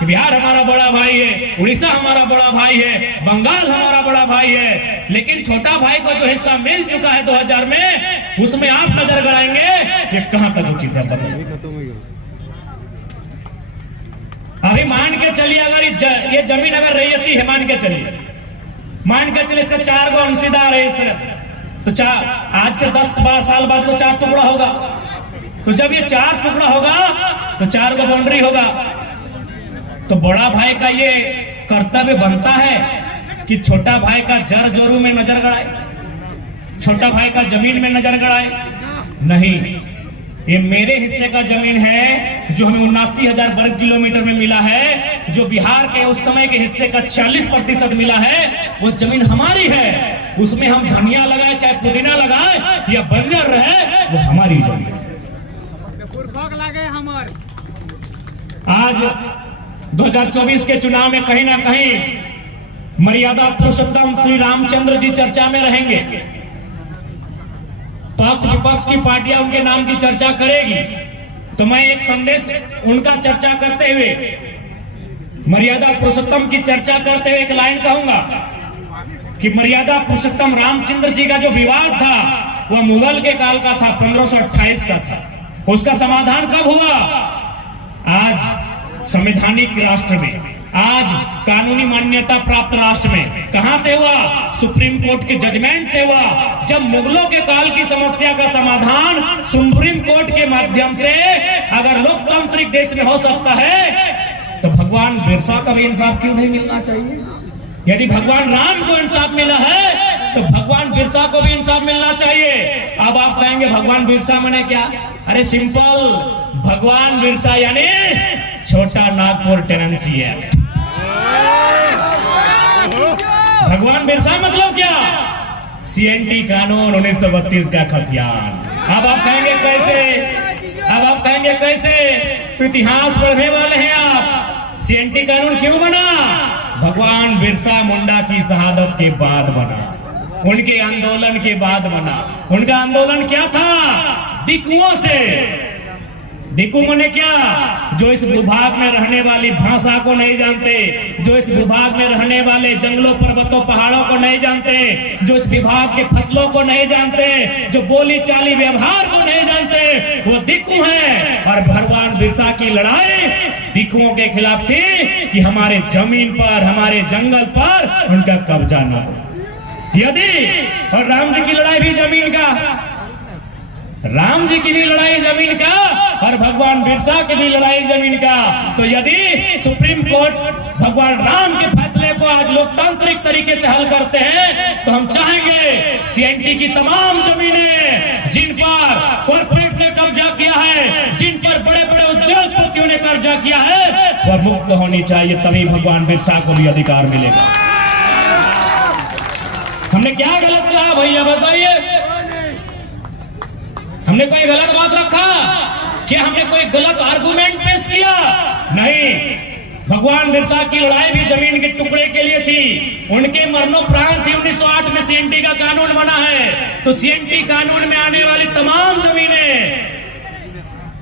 कि बिहार हमारा बड़ा भाई है, उड़ीसा हमारा बड़ा भाई है, बंगाल हमारा बड़ा भाई है, लेकिन छोटा भाई को जो हिस्सा मिल चुका है 2000 में, उसमें आप नजर गड़ाएंगे, ये कहां तक उचित है? बताइए। अभी मान के चलिए, अगर ये जमीन अगर रैयती है, मान के चलिए इसका 4 गो अंशीदार है, तो आज से 10-12 साल बाद तो 4 टुकड़ा होगा। तो जब ये 4 टुकड़ा होगा तो 4 गो बाउंड्री होगा। तो बड़ा भाई का ये कर्तव्य बनता है कि छोटा भाई का जर जोरू में नजर गड़ाए, छोटा भाई का जमीन में नजर गड़ाए। नहीं, ये मेरे हिस्से का जमीन है जो हमें 79,000 वर्ग किलोमीटर में मिला है, जो बिहार के उस समय के हिस्से का 40% मिला है, वो जमीन हमारी है। उसमें हम धनिया लगाए चाहे पुदीना लगाए या बंजर रहे, वो हमारी जमीन है। आज 2024 के चुनाव में कहीं ना कहीं मर्यादा पुरुषोत्तम श्री रामचंद्र जी चर्चा में रहेंगे। पक्ष विपक्ष की पार्टियां उनके नाम की चर्चा करेगी, तो मैं एक संदेश उनका चर्चा करते हुए, मर्यादा पुरुषोत्तम की चर्चा करते हुए एक लाइन कहूंगा कि मर्यादा पुरुषोत्तम रामचंद्र जी का जो विवाद था वह मुगल के काल का था, 1528 का था। उसका समाधान कब हुआ? आज संवैधानिक राष्ट्र में, आज कानूनी मान्यता प्राप्त राष्ट्र में। कहां से हुआ? सुप्रीम कोर्ट के जजमेंट से हुआ। जब मुगलों के काल की समस्या का समाधान सुप्रीम कोर्ट के माध्यम से अगर लोकतांत्रिक देश में हो सकता है, तो भगवान बिरसा का भी इंसाफ क्यों नहीं मिलना चाहिए? यदि भगवान राम को इंसाफ मिला है, तो भगवान बिरसा को भी इंसाफ मिलना चाहिए। अब आप कहेंगे भगवान बिरसा माने क्या? अरे सिंपल, भगवान बिरसा यानी छोटा नागपुर टेनेंसी एक्ट। भगवान बिरसा मतलब क्या? CNT कानून 1932 का खतियान। अब आप कहेंगे कैसे? तो इतिहास पढ़ने वाले हैं आप। CNT कानून क्यों बना? भगवान बिरसा मुंडा की शहादत के बाद बना, उनके आंदोलन के बाद बना। उनका आंदोलन क्या था? डिकुओं से। डिकू मने क्या? जो इस भूभाग में रहने वाली भाषा को नहीं जानते, जो इस विभाग में रहने वाले जंगलों, पर्वतों, पहाड़ों को नहीं जानते, जो इस विभाग के फसलों को नहीं जानते, जो बोली चाली व्यवहार को नहीं जानते, वो डिकू हैं। और भगवान बिरसा की लड़ाई डिकुओं के खिलाफ थी कि हमारे जमीन पर, हमारे जंगल पर उनका कब्जा न हो। यदि और राम जी की लड़ाई भी जमीन का, राम जी की भी लड़ाई जमीन का और भगवान बिरसा की भी लड़ाई जमीन का। तो यदि सुप्रीम कोर्ट भगवान राम के फैसले को आज लोकतांत्रिक तरीके से हल करते हैं, तो हम चाहेंगे CNT की तमाम जमीनें जिन पर कॉर्पोरेट ने कब्जा किया है, जिन पर बड़े बड़े उद्योगपतियों ने कब्जा किया है, वह मुक्त होनी चाहिए। तभी भगवान बिरसा को भी अधिकार मिलेगा। हमने क्या गलत कहा भैया बताइए? हमने कोई गलत बात रखा? क्या हमने कोई गलत आर्गुमेंट पेश किया? नहीं। भगवान बिरसा की लड़ाई भी जमीन के टुकड़े के लिए थी। उनके मरणोपरांत ही 1908 में CNT का कानून बना है। तो CNT कानून में आने वाली तमाम जमीनें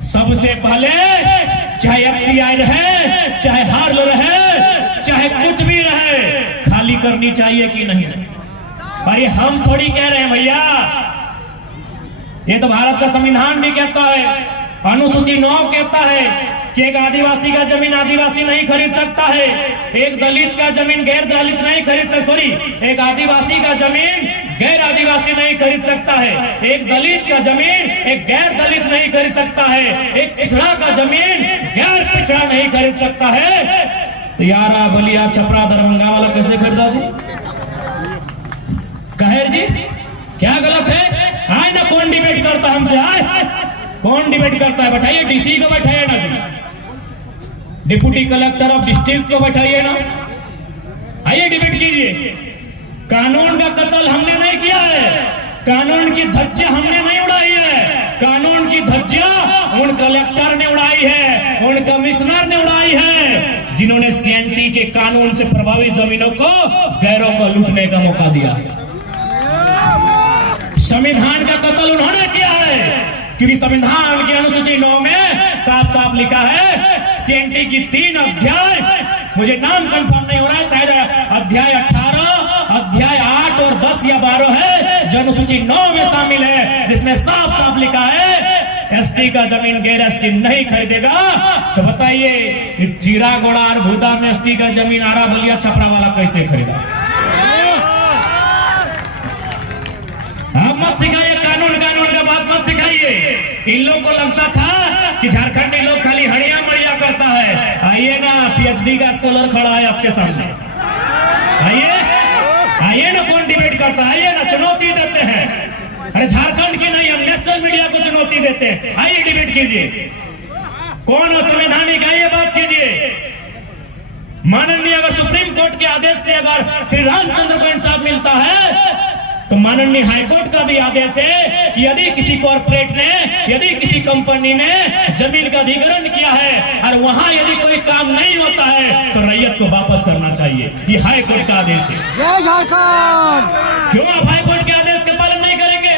सबसे पहले, चाहे FCI रहे, चाहे हार्ल रहे, चाहे कुछ भी रहे, खाली करनी चाहिए कि नहीं? और ये हम थोड़ी कह रहे हैं भैया, ये तो भारत का संविधान भी कहता है। अनुसूची 9 कहता है कि एक आदिवासी का जमीन आदिवासी नहीं खरीद सकता है, एक दलित का जमीन गैर दलित नहीं खरीद सकता, एक आदिवासी का जमीन गैर आदिवासी नहीं खरीद सकता है, एक दलित का जमीन एक गैर दलित नहीं खरीद सकता है, एक पिछड़ा का जमीन गैर पिछड़ा नहीं खरीद सकता है। तो यारा, बलिया, छपरा, दरभंगा वाला कैसे खरीदा जी? कहेर जी क्या गलत है? आए ना, कौन डिबेट करता हमसे? आए, कौन डिबेट करता है? बैठाइए, DC को बैठाइए ना जी, डिप्टी कलेक्टर ऑफ डिस्ट्रिक्ट को बैठाइए ना, आइए डिबेट कीजिए। कानून का कत्ल हमने नहीं किया है, कानून की धज्जियां हमने नहीं उड़ाई है। कानून की धज्जियां उन कलेक्टर ने उड़ाई है, उन कमिश्नर ने उड़ाई है, जिन्होंने CNT के कानून से प्रभावित जमीनों को गैरों को लूटने का मौका दिया। संविधान का कत्ल उन्होंने किया है, क्योंकि संविधान की अनुसूची 9 में साफ साफ लिखा है एससीएनटी की 3 अध्याय, मुझे नाम कंफर्म नहीं हो रहा है, शायद अध्याय 18, अध्याय 8 और 10 या 12 है जो अनुसूची 9 में शामिल है, जिसमें साफ साफ लिखा है एसटी का जमीन गैर एसटी नहीं खरीदेगा। तो बताइए चीरा गोड़ा और भूदा में एसटी का जमीन आरा बलिया छपरा वाला कैसे खरीदा? आप मत सिखाइए, कानून का बात मत सिखाइए। इन लोगों को लगता था कि झारखंडी लोग खाली हड़िया मड़िया करता है। आइए ना, पीएचडी का स्कॉलर खड़ा है आपके सामने, आइए ना, कौन डिबेट करता है? आइए ना, चुनौती देते हैं। अरे झारखंड की नहीं, हम नेशनल मीडिया को चुनौती देते हैं। आइए डिबेट कीजिए, कौन असंवैधानिक, आइए बात कीजिए। माननीय अगर सुप्रीम कोर्ट के आदेश से अगर श्री रामचंद्र को इंसाफ मिलता है तो माननीय हाईकोर्ट का भी आदेश है कि यदि किसी कॉर्पोरेट ने, यदि किसी कंपनी ने जमीन का अधिग्रहण किया है और वहां यदि कोई काम नहीं होता है तो रैयत को वापस करना चाहिए। ये हाईकोर्ट का आदेश है। जय झारखंड। क्यों आप हाईकोर्ट के आदेश का पालन नहीं करेंगे?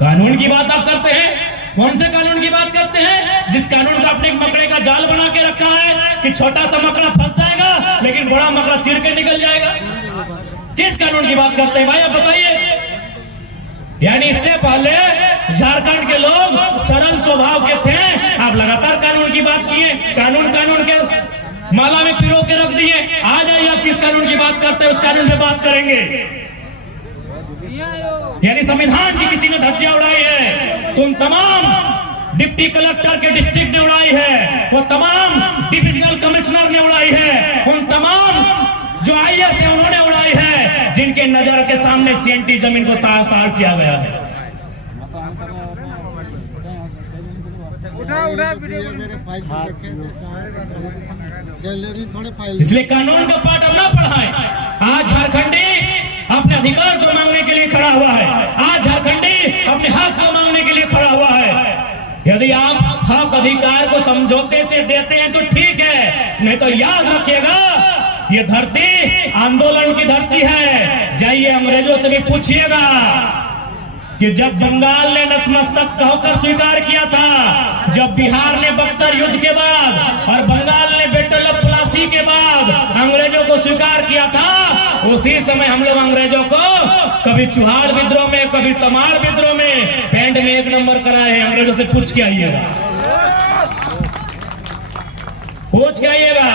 कानून की बात आप करते हैं, कौन से कानून की बात करते हैं? जिस कानून का आपने मकड़े का जाल बना के रखा है कि छोटा सा मकड़ा फंस जाएगा लेकिन बड़ा मकड़ा चिर के निकल जाएगा। किस कानून की बात करते हैं भाई, आप बताइए। यानी इससे पहले झारखंड के लोग सरल स्वभाव के थे, आप लगातार कानून की बात किए, कानून के माला में पिरो के रख दिए। आ जाइए, आप किस कानून की बात करते हैं उस कानून पे बात करेंगे। यानी संविधान की किसी ने धज्जियां उड़ाई है, तुम तमाम डिप्टी कलेक्टर के डिस्ट्रिक्ट ने उड़ाई है, वो तमाम डिविजनल कमिश्नर ने उड़ाई है, उन तमाम जो आईएएस है उन्होंने उड़ाई है, जिनके नजर के सामने सीएनटी जमीन को तार तार किया गया है। इसलिए कानून का पाठ अब ना पढ़ाएं। आज झारखंडी अपने अधिकार को मांगने के लिए खड़ा हुआ है, आज झारखंडी अपने हक को मांगने के लिए खड़ा हुआ है। यदि आप हक अधिकार को समझौते से देते हैं तो ठीक है, नहीं तो याद रखिएगा ये धरती आंदोलन की धरती है। जाइए अंग्रेजों से भी पूछिएगा कि जब बंगाल ने नतमस्तक होकर स्वीकार किया था, जब बिहार ने बक्सर युद्ध के बाद और बंगाल ने बैटल ऑफ प्लासी के बाद अंग्रेजों को स्वीकार किया था, उसी समय हम लोग अंग्रेजों को कभी चुहार विद्रोह में, कभी तमाड़ विद्रोह में पैंट में 1 नंबर कराए हैं। अंग्रेजों से पूछ के आइएगा, पूछ के आइएगा।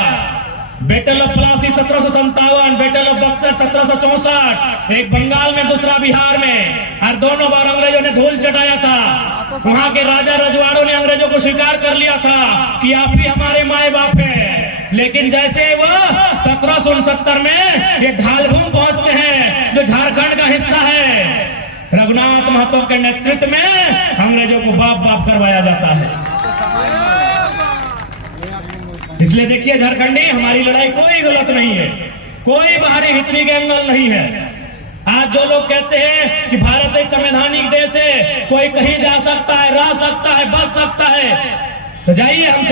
Battle of Plassey 1757, battle of Buxar 1764, एक बंगाल में दूसरा बिहार में, और दोनों बार अंग्रेजों ने धूल चटाया था। वहां के राजा रजवाड़ों ने अंग्रेजों को स्वीकार कर लिया था कि आप ही हमारे माए बाप हैं। लेकिन जैसे वो 1769 में ये ढालभूम पहुंचते हैं जो झारखंड का हिस्सा है, रघुनाथ महतो के नेतृत्व में अंग्रेजों को बाप बाप करवाया जाता है। इसलिए देखिए झारखंडी, हमारी लड़ाई कोई गलत नहीं है, कोई बाहरी भीतरी के एंगल नहीं है। आज जो लोग कहते हैं कि भारत एक संवैधानिक देश है, कोई कहीं जा सकता है, रह सकता है, बच सकता है, तो जाइए हम